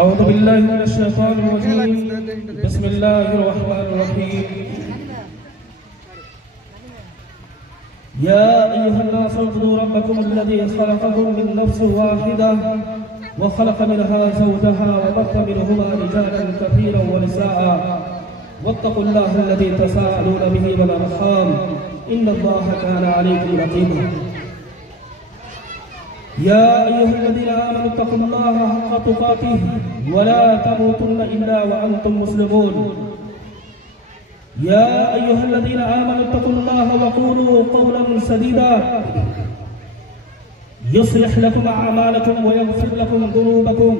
अऊज़ु बिल्लाहि मिनश शैतानिर रजीम बिस्मिल्लाहिर रहमानिर रहीम या अय्युहन्नास उ'बुदू रब्बकुम अल्लज़ी खलक़कुम मिन नफ्सिन वाहिदह व खलक़ मिनहा ज़ौजहा व बस्सा मिनहुमा रिजालन कसीरन व निसाअ वत्तक़ुल्लाहा अल्लज़ी तसाअलूना बिही वल अर्हाम इन्नल्लाहा काना अलैकुम रक़ीबा या अय्युहल्लज़ीना आमनू तक़ुल्लाहा हक़्क़ तुक़ातिह व ला तमूतुन्ना इल्ला व अंतुम मुस्लिमून या अय्युहल्लज़ीना आमनू तक़ुल्लाहा व क़ूलू क़ौलन सदीदा युस्लिह लकुम अअमालकुम व यग़फिर लकुम ज़ुनूबकुम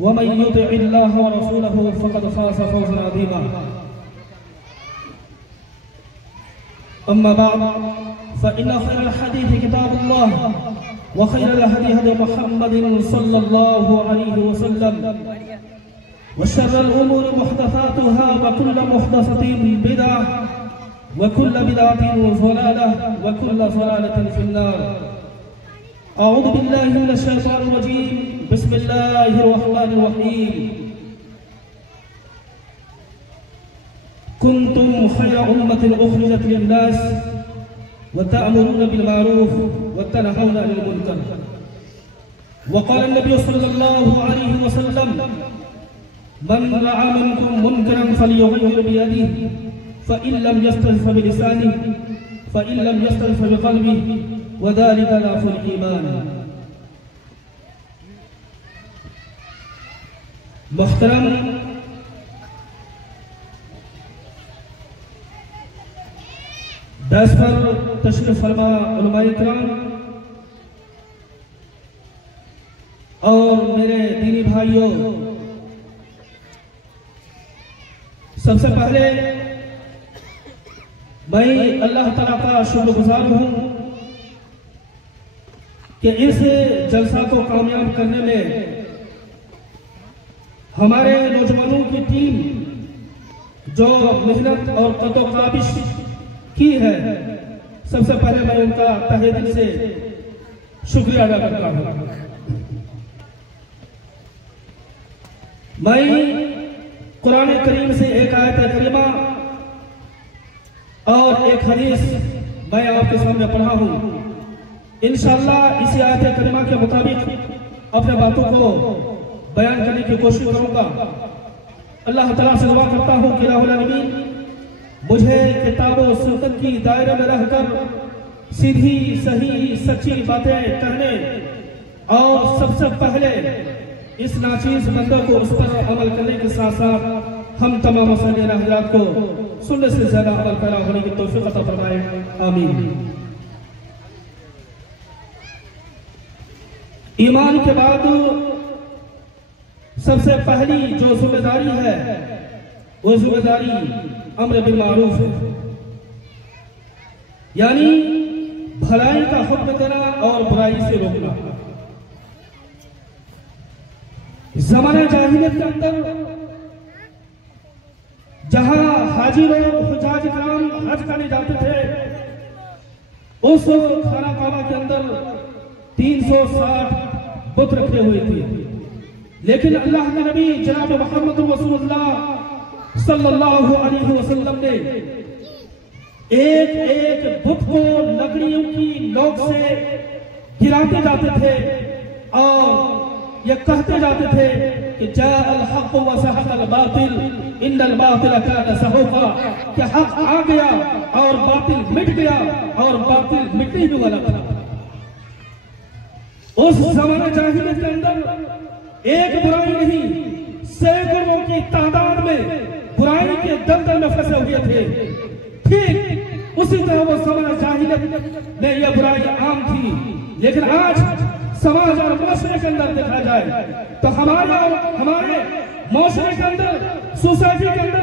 व मन युति'िल्लाहा व रसूलहु फ़क़द फ़ाज़ फ़ौज़न अज़ीमा अम्मा बअद फ़इन्न ख़ैरल हदीस किताबुल्लाह व खैरल हदी हदी मुहम्मदिन सल्लल्लाहु अलैहि वसल्लम व शर्रल उमूरि मुहदसातुहा व कुल्लु मुहदसतिन बिदअह व कुल्लु बिदअतिन ज़लालह व कुल्लु ज़लालतिन फिन्नार अऊज़ु बिल्लाहि मिनश शैतानिर रजीम बिस्मिल्लाहिर रहमानिर रहीम कुंतुम खैरा उम्मतिन उखरिजत लिन्नास व तअमुरूना बिल मारूफ व तनहौना अनिल मुनकर व क़ाल नबी सल्लल्लाहु अलैहि वसल्लम मन रअा मिनकुम मुनकरन फलयुग़य्यिर बियदिहि फ़इन लम यस्तति फ़बिलिसानिहि फ़इन लम यस्तति फ़बिक़ल्बिहि व ज़ालिका ज़अफ़ुल ईमान। मुहतरम दस पर तशरीफ फरमा उलमाए किराम और मेरे दीनी भाइयों, सबसे पहले मैं अल्लाह ताला का शुक्रगुजार हूं कि इस जलसा को कामयाब करने में हमारे नौजवानों की टीम जो मेहनत और कदो-काबिश की है, सबसे पहले मैं उनका तहे दिल से शुक्रिया अदा करता हूं। मैं कुरान करीम से एक आयत करीमा और एक हदीस मैं आपके सामने पढ़ा हूं। इंशाअल्लाह इसी आयत करीमा के मुताबिक अपने बातों को बयान करने की कोशिश करूंगा। अल्लाह ताला से दुआ करता हूं कि इलाहुल आलमीन मुझे किताब और सुन्नत की दायरे में रहकर सीधी सही सच्ची बातें कहने और सबसे पहले इस नाचीज बंदों को उस पर अमल करने के साथ साथ हम तमाम मसले हज़रात को सुनने से ज्यादा अमल पैदा होने की तौफीक अता फरमाए, आमीन। ईमान के बाद सबसे पहली जो जिम्मेदारी है वो जिम्मेदारी अम्र बिल मारूफ है, यानी भलाई का हुक्म देना और बुराई से रोकना। ज़माने जाहिलियत के अंदर जहां हाजी लोग हुज्जाज किराम हज करने जाते थे, उस खाना काबा के अंदर 360 बुत रखे हुए थे। लेकिन अल्लाह के नबी जनाब मोहम्मद रसूलुल्लाह सल्लल्लाहु अलैहि वसल्लम ने एक एक बुत को लकड़ियों की नोक से गिराते जाते थे और ये कहते जाते थे कि जाअल हक़ व ज़हक़ल बातिल इन्नल बातिल काना ज़हूक़ा, कि हक आ गया और बातिल मिट गया और बातिल मिटने ही वाला था। उस ज़माने जाहिलियत के अंदर एक बुराई नहीं, सैकड़ों की तादाद में बुराई के दलदल में फंसे हुए थे। ठीक उसी तरह वो ज़माना जाहिलियत में यह बुराई आम थी। लेकिन आज समाज और माशरे के अंदर देखा जाए तो हमारे माशरे के अंदर, सोसाइटी के अंदर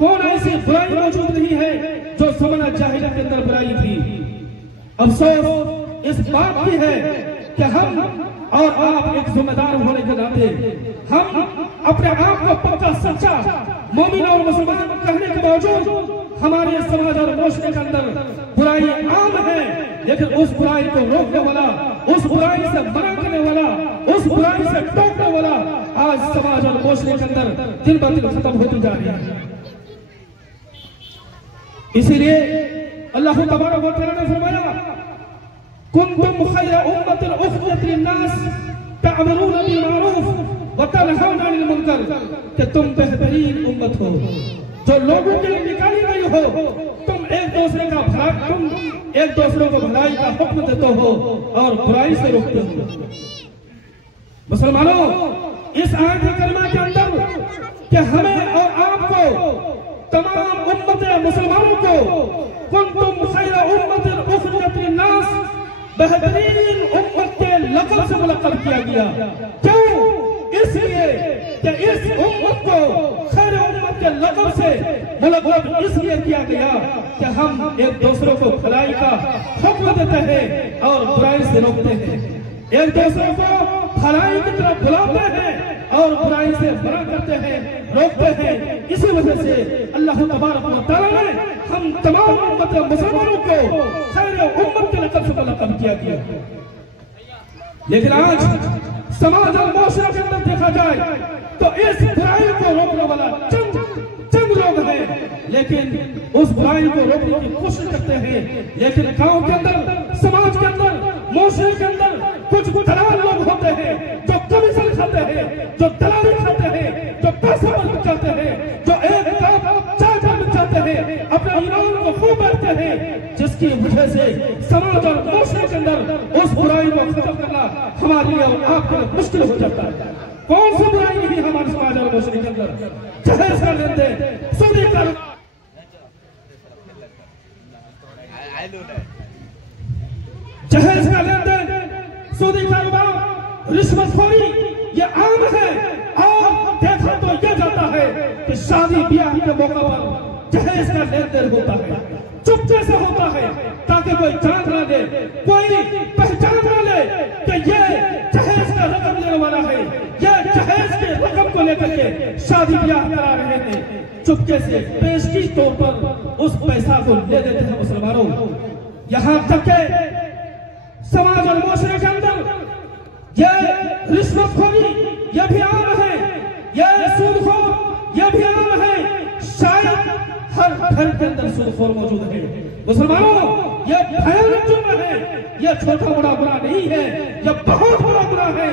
कौन ऐसी बुराई मौजूद नहीं है जो ज़माना जाहिलियत के अंदर बुराई थी। अफसोस इस बात की है कि हम और आप एक जिम्मेदार होने के नाते हम अपने आप को पक्का सच्चा मोमिन और मुसलमान कहने के बावजूद हमारे समाज और माशरे के अंदर बुराई आम है, लेकिन उस बुराई को रोकने वाला, उस बुराई से मना करने वाला, उस उस बुराई से टोकने वाला आज समाज और मुआशरे के अंदर दिन ब दिन खत्म होती जा रही है। इसीलिए अल्लाह तबारक व तआला ने फरमाया, कुंतुम खैरा उम्मतिन उखरिजत लिन्नास तअमुरूना बिल मारूफ व तनहौना अनिल मुनकर, कि तुम बेहतरीन उम्मत हो जो लोगों के लिए निकाली गई हो। तुम एक दूसरे को भलाई का हुक्म देते हो और बुराई से रोकते हो। मुसलमानों, इस आयत करीमा के अंदर कि हमें और आपको, तमाम उम्मत मुसलमानों को कुंतुम खैरा उम्मतिन उखरिजत लिन्नास, बेहतरीन उम्मत के लक़ब से मुलक़्क़ब किया गया। क्यों? इसलिए कि इस उम्मत को खैर उम्मत के लक़ब से मुलक़्क़ब इसलिए किया गया कि हम एक दूसरे को भलाई का हुक्म देते हैं और बुराई से रोकते हैं, एक दूसरे को भलाई की तरफ बुलाते हैं और बुराई से मना करते हैं, रोकते हैं। इसी वजह से अल्लाह तबारक व तआला ने हम तमाम उम्मत मुसलमानों को खैर उम्मत के लक़ब से मुलक़्क़ब किया गया। लेकिन आज समाज और मुआशरा के अंदर देखा जाए तो इस बुराई को रोकने वाला चंद लोग हैं, लेकिन उस बुराई को रोकने की कोशिश करते हैं। लेकिन गांव के अंदर, समाज के अंदर, मुआशरे के अंदर कुछ दलाल लोग होते हैं जो कमीशन खाते हैं, जो दलाली खाते हैं, जो पैसा बचाते हैं, जो एक कप चाय पर बचाते हैं, अपने ईमान को खूब बैठते हैं, जिसकी वजह से समाज और मुआशरे के अंदर उस बुराई को खत्म करना हमारे लिए और आपके लिए मुश्किल हो जाता है। कौन सी बुराई नहीं हमारे समाज और मुआशरे के अंदर? जहेज का लेन देन, सूदी कारोबार, जहेज का लेन देन, सूदी कारोबार, रिश्वतखोरी, ये आम है। और देखा तो ये जाता है कि शादी ब्याह के मौका पर जहेज का लेन देन होता है, चुपके से होता है, ताकि कोई जान ना ले, कोई पहचान ना ले कि ये जहेज का रकम लेने वाला है, ये जहेज के रकम को लेकर के शादी ब्याह करा रहे हैं। चुपके से पेशगी तौर पर उस पैसा को ले देते हैं मुसलमानों। यहाँ तक के समाज और मुआशरे के अंदर ये रिश्वतखोरी ये भी आम है, ये सूदखोर ये भी आम है। शायद हर घर के अंदर सूदखोर मौजूद है। मुसलमानों, ये भयानक जुर्म है, ये छोटा बड़ा गुनाह नहीं है, ये बहुत बड़ा गुनाह है।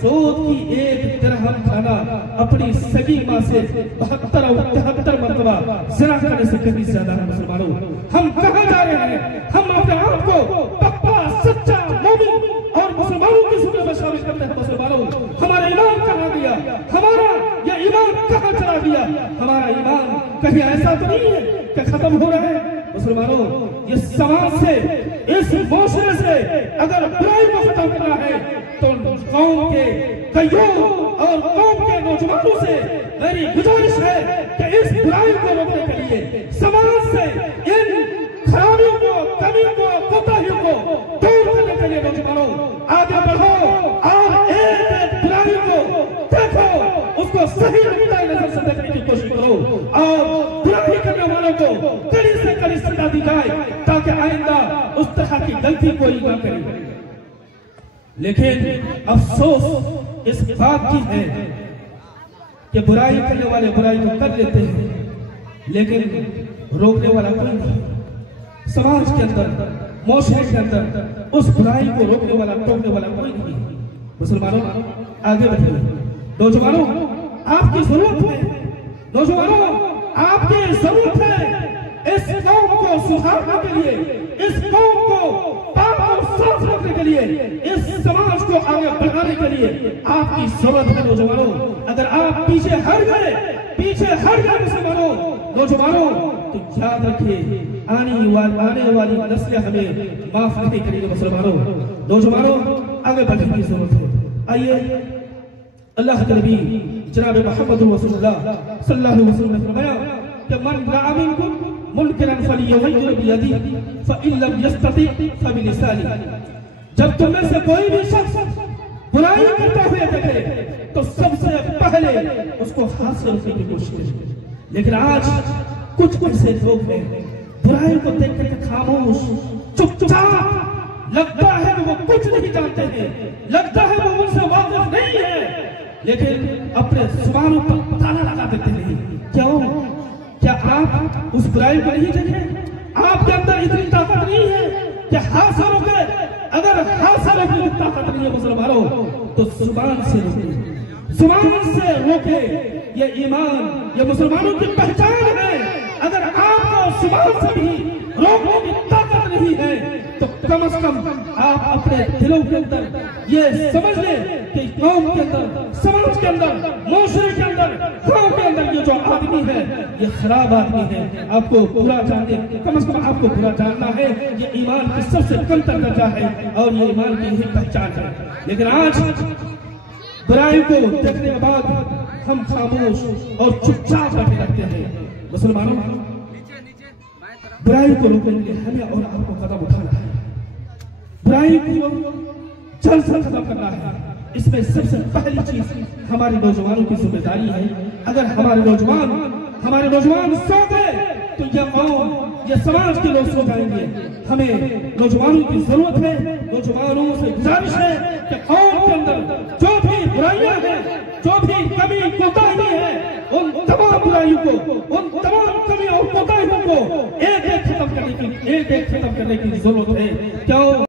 सूद की एक दिरहम खाना अपनी सगी माँ से 72 और 73 मरतबा ज़िना करने से कहीं ज्यादा है। मुसलमानों, हम कहाँ जा रहे हैं? हम अपने आप को पक्का सच्चा मोमिन और मुसलमानों की सूरत में शामिल करते हैं। मुसलमानों, हमारा ईमान कहाँ गया? हमारा ये ईमान कहाँ चला गया? हमारा ईमान कहीं ऐसा तो नहीं है कि खत्म हो रहा है? मुसलमानों, ये समाज से, इस मुआशरे से अगर बुराई को खत्म करना है तो कौम के कईयों और कौम के नौजवानों से मेरी गुजारिश है कि इस बुराई को रोकने के लिए समाज से इन खराबियों को, कमियों को, कोताहियों को दूर करने के लिए नौजवानों आगे बढ़ो और एक बुराई को देखो, उसको सही नजर से देखने की कोशिश करो और बुराई करने वालों को कड़ी से कड़ी सजा दी जाए ताकि आइंदा उस तरह की गलती कोई न करे। लेकिन अफसोस इस बात की है कि बुराई करने वाले बुराई तो कर लेते हैं, लेकिन रोकने वाला कोई नहीं। समाज के अंदर, मुआशरे के अंदर उस बुराई को रोकने वाला, टोकने वाला कोई नहीं। मुसलमानों, आगे बढ़िए। नौजवानों, आपकी जरूरत है, नौजवानों आपकी जरूरत है इस कौम को सुधारने के लिए, इस कौम को पाक और साफ रखने के लिए, इस समाज को आगे बढ़ाने के लिए आपकी जरूरत है। नौजवानों, अगर आप पीछे हट गए मुसलमानों, नौजवानों, तो याद रखिए आने वाली नस्लें हमें माफ नहीं करेंगे। मुसलमानों, नौजवानों, आगे बढ़ने की जरूरत है। आइए, अल्लाह के नबी जनाब मोहम्मद रसूलुल्लाह सल्लल्लाहु अलैहि वसल्लम ने फरमाया कि मन रअा मिनकुम मुनकरन फलियुग़य्यिर बियदिही फ़इन लम यस्तति फ़बिलिसानिही। जब तुम में से कोई भी शख्स बुराई करता हुआ देखे तो सबसे पहले उसको हाथ से रोकने की कोशिश करे। लेकिन आज कुछ ऐसे लोग हैं बुराई को देख कर खामोश, चुपचाप, लगता है कि वो कुछ नहीं जानते हैं, लगता है वो उनसे वाकिफ लेकिन अपने जुबानों पर ताला लगा देते हैं। क्यों? क्या आप उस बुराई को नहीं देखे? आपके अंदर इतनी ताकत नहीं है कि हाथ से रोके? अगर हाथ से रोकने की ताकत नहीं है मुसलमानों, तो जुबान से रोके, जुबान से रोके। ये ईमान, ये मुसलमानों की पहचान है। अगर आपको जुबान से भी रोकने की ताकत नहीं है, तो कम से कम आप अपने दिलों के अंदर ये समझ लें कि कौम के अंदर, समाज के अंदर, मुआशरे के अंदर, गांव के अंदर ये जो आदमी है ये खराब आदमी है। आपको बुरा जानने, कम से कम आपको बुरा जानना है। ये ईमान की सबसे कमतर दर्जा है और ये ईमान की ही पहचान है। लेकिन आज बुराई को देखने के बाद हम खामोश और चुपचाप बैठे रहते हैं। मुसलमानों, बुराई को रोकने के लिए हमें और आपको कदम उठाना है। बुराई को जल्द से खत्म करना है। इसमें सबसे पहली चीज हमारे नौजवानों की जिम्मेदारी है। अगर हमारे नौजवान सो गए तो यह कौम, यह समाज के लोग सो जाएंगे। हमें नौजवानों की जरूरत है। नौजवानों से गुजारिश है कि कौम के अंदर जो भी बुराइयां हैं, जो भी कमी कोताही है, उन तमाम बुराइयों को, उन तमाम कमी और कोताहियों को एक एक खत्म करने की जरूरत है। क्यों?